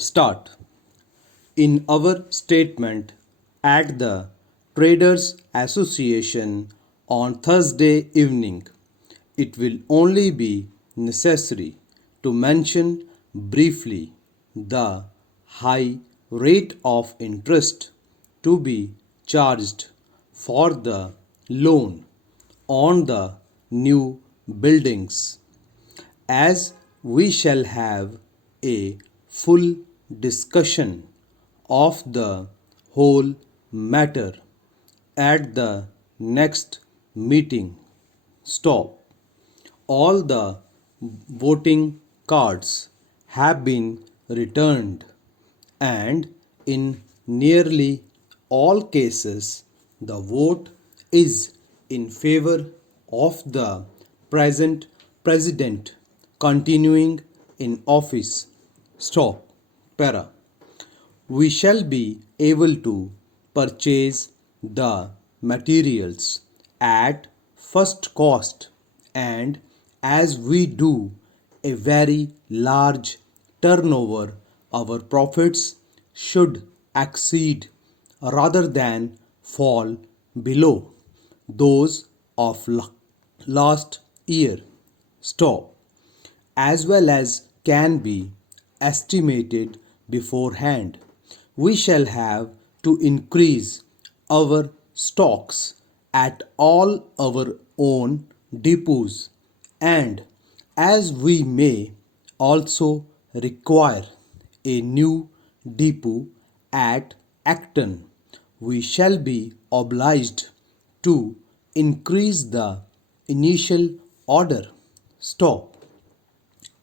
Start. In our statement at the Traders Association on Thursday evening, it will only be necessary to mention briefly the high rate of interest to be charged for the loan on the new buildings, as we shall have a full discussion of the whole matter at the next meeting. Stop. All the voting cards have been returned, and in nearly all cases, the vote is in favor of the present president continuing in office. Stop. Para. We shall be able to purchase the materials at first cost, and as we do a very large turnover, our profits should exceed rather than fall below those of last year. Stop. As well as can be estimated beforehand, we shall have to increase our stocks at all our own depots, and as we may also require a new depot at Acton, we shall be obliged to increase the initial order. Stop.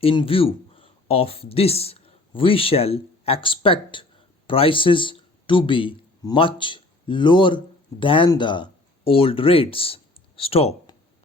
In view of this, we shall expect prices to be much lower than the old rates. Stop.